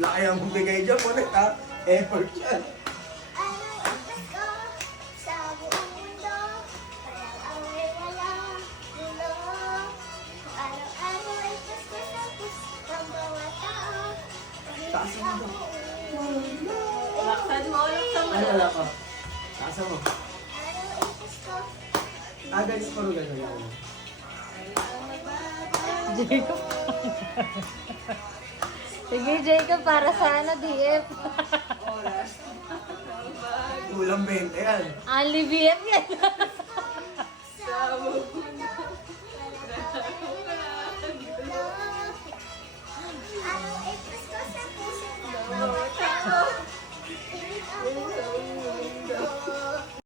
Laki ang bigay dyan, ulit ha. Effort yan. Taas mo ito. Laksan mo, laksan mo. Ano wala pa? Taas mo. Guys, parang gano'n. Jacob. Sige, Jacob, para sa ano, DF. Kulang 20 yan. Only BF yan.